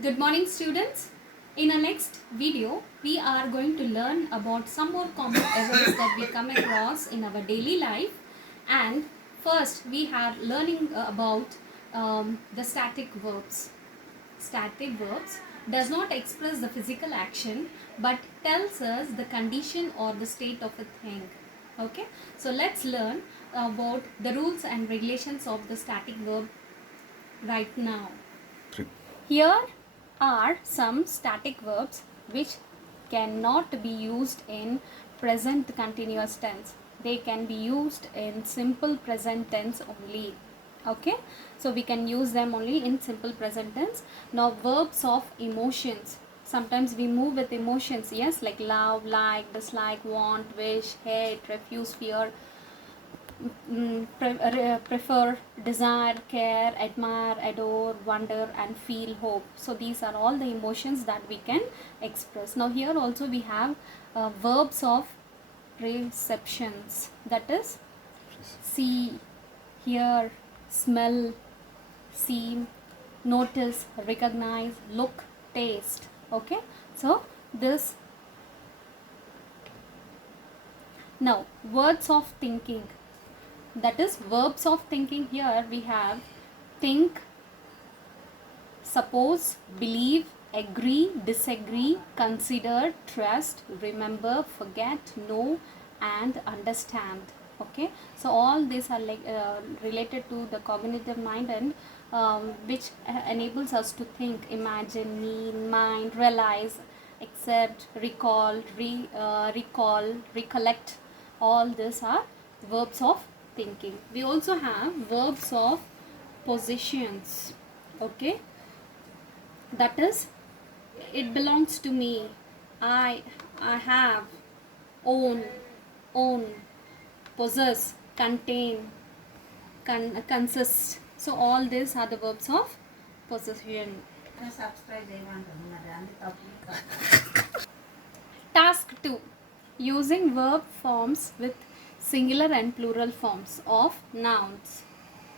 Good morning, students. In our next video, we are going to learn about some more common errors that we come across in our daily life. And first, we are learning about the static verbs. Static verbs does not express the physical action but tells us the condition or the state of a thing. Okay, so let's learn about the rules and regulations of the static verb right now. Here are some static verbs which cannot be used in present continuous tense. They can be used in simple present tense only. Okay, so we can use them only in simple present tense. Now, verbs of emotions. Sometimes we move with emotions, yes, like love, like, dislike, want, wish, hate, refuse, fear, prefer, desire, care, admire, adore, wonder, and feel, hope. So these are all the emotions that we can express. Now here also we have verbs of perceptions, that is see, hear, smell, see, notice, recognize, look, taste. Okay, so this. Now words of thinking, that is verbs of thinking. Here we have think, suppose, believe, agree, disagree, consider, trust, remember, forget, know, and understand. Okay, so all these are like related to the cognitive mind, and which enables us to think, imagine, mean, mind, realize, accept, recall, recollect. All these are verbs of thinking. We also have verbs of possessions. Okay, that is, it belongs to me, I have, own, possess, contain, consist. So all these are the verbs of possession. Task 2, using verb forms with singular and plural forms of nouns.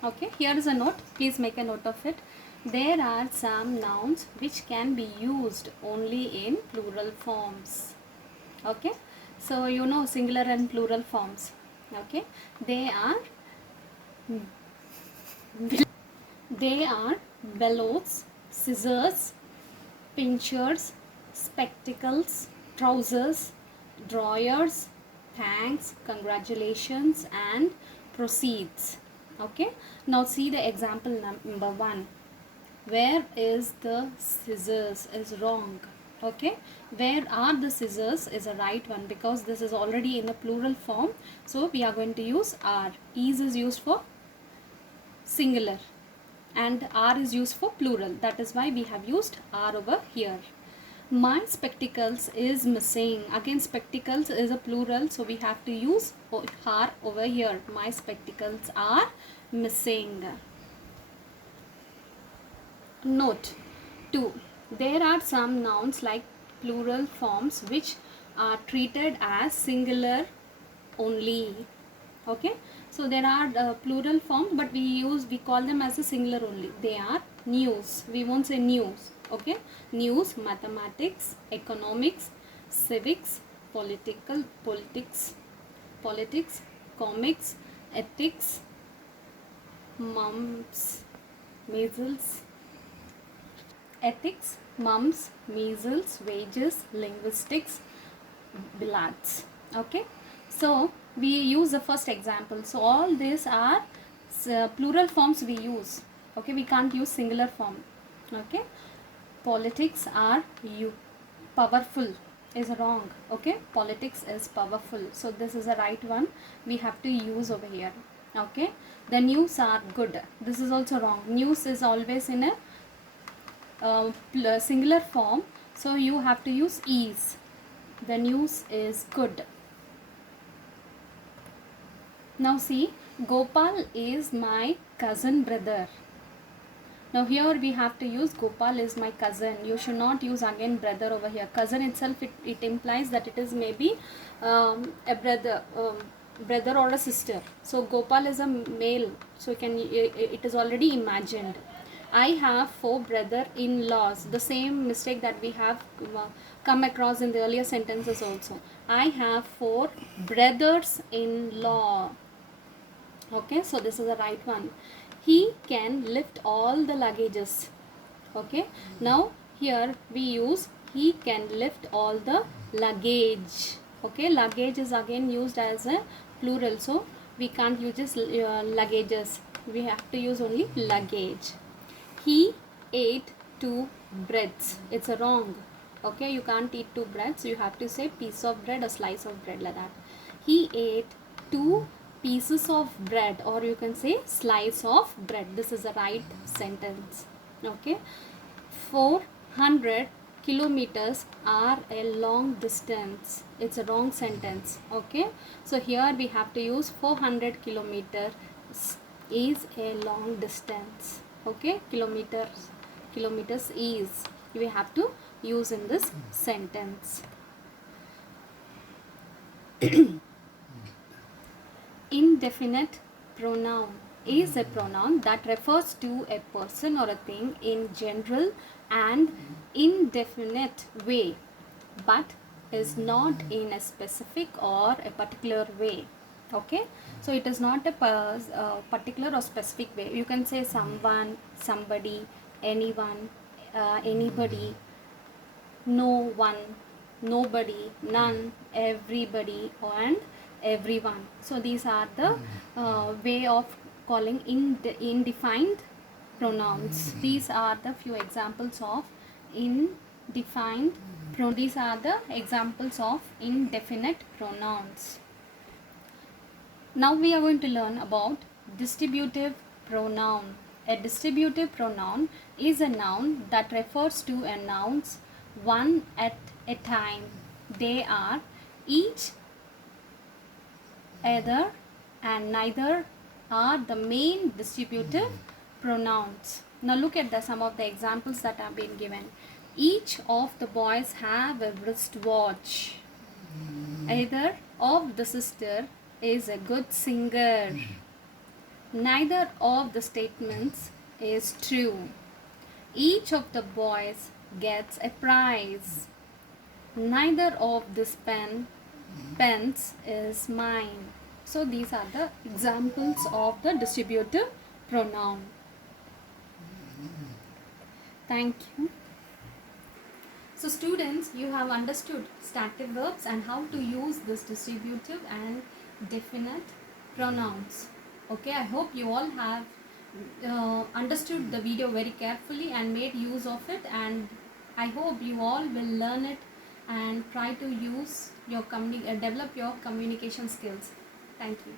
Okay, here is a note, please make a note of it. There are some nouns which can be used only in plural forms. Okay, so you know singular and plural forms. Okay, they are bellows, scissors, pinchers, spectacles, trousers, drawers, thanks, congratulations, and proceeds. Okay, now see the example number 1. Where is the scissors is wrong. Okay, where are the scissors is a right one, because this is already in a plural form, so we are going to use are. Is used for singular and are is used for plural, that is why we have used are over here. My spectacles is missing. Again, spectacles is a plural, so we have to use are over here. My spectacles are missing. Note 2. There are some nouns like plural forms which are treated as singular only. Okay, so there are plural forms, but we call them as a singular only. They are news. We won't say news. Okay, news, mathematics, economics, civics, politics, comics, ethics, mumps, measles, ethics, mumps, measles, wages, linguistics, billiards. Okay, so we use the first example. So all these are plural forms we use. Okay, we can't use singular form. Okay, politics are you powerful is wrong. Okay, politics is powerful, so this is a right one, we have to use over here. Okay, the news are good, this is also wrong. News is always in a singular form, so you have to use is. The news is good. Now see, Gopal is my cousin brother. Now here we have to use Gopal is my cousin. You should not use again brother over here. Cousin itself, it implies that it is maybe a brother or a sister. So Gopal is a male, so it is already imagined. I have 4 brother-in-laws. The same mistake that we have come across in the earlier sentences also. I have 4 brothers-in-law. Okay, so this is the right one. He can lift all the luggages. Okay, now here we use he can lift all the luggage. Okay, luggage is again used as a plural, so we can't use this luggages. We have to use only luggage. He ate 2 breads. It's a wrong. Okay, you can't eat 2 breads. You have to say piece of bread, a slice of bread, like that. He ate 2 pieces of bread, or you can say slice of bread. This is the right sentence. Okay, 400 kilometers are a long distance. It's a wrong sentence. Okay, so here we have to use 400 kilometers is a long distance. Okay, kilometers is we have to use in this sentence. Indefinite pronoun is a pronoun that refers to a person or a thing in general and indefinite way, but is not in a specific or a particular way. Okay, so it is not a particular or specific way. You can say someone, somebody, anyone, anybody, no one, nobody, none, everybody, and everyone. So these are the way of calling indefined pronouns. These are the few examples of indefined pronouns. These are the examples of indefinite pronouns. Now we are going to learn about distributive pronoun. A distributive pronoun is a noun that refers to a nouns one at a time. They are each, either, and neither are the main distributive pronouns. Now look at some of the examples that have been given. Each of the boys have a wristwatch. Either of the sister is a good singer. Neither of the statements is true. Each of the boys gets a prize. Neither of these pens is mine. So these are the examples of the distributive pronoun. Thank you. So students, you have understood stative verbs and how to use this distributive and definite pronouns. Okay, I hope you all have understood the video very carefully and made use of it, and I hope you all will learn it and try to use your develop your communication skills. Thank you.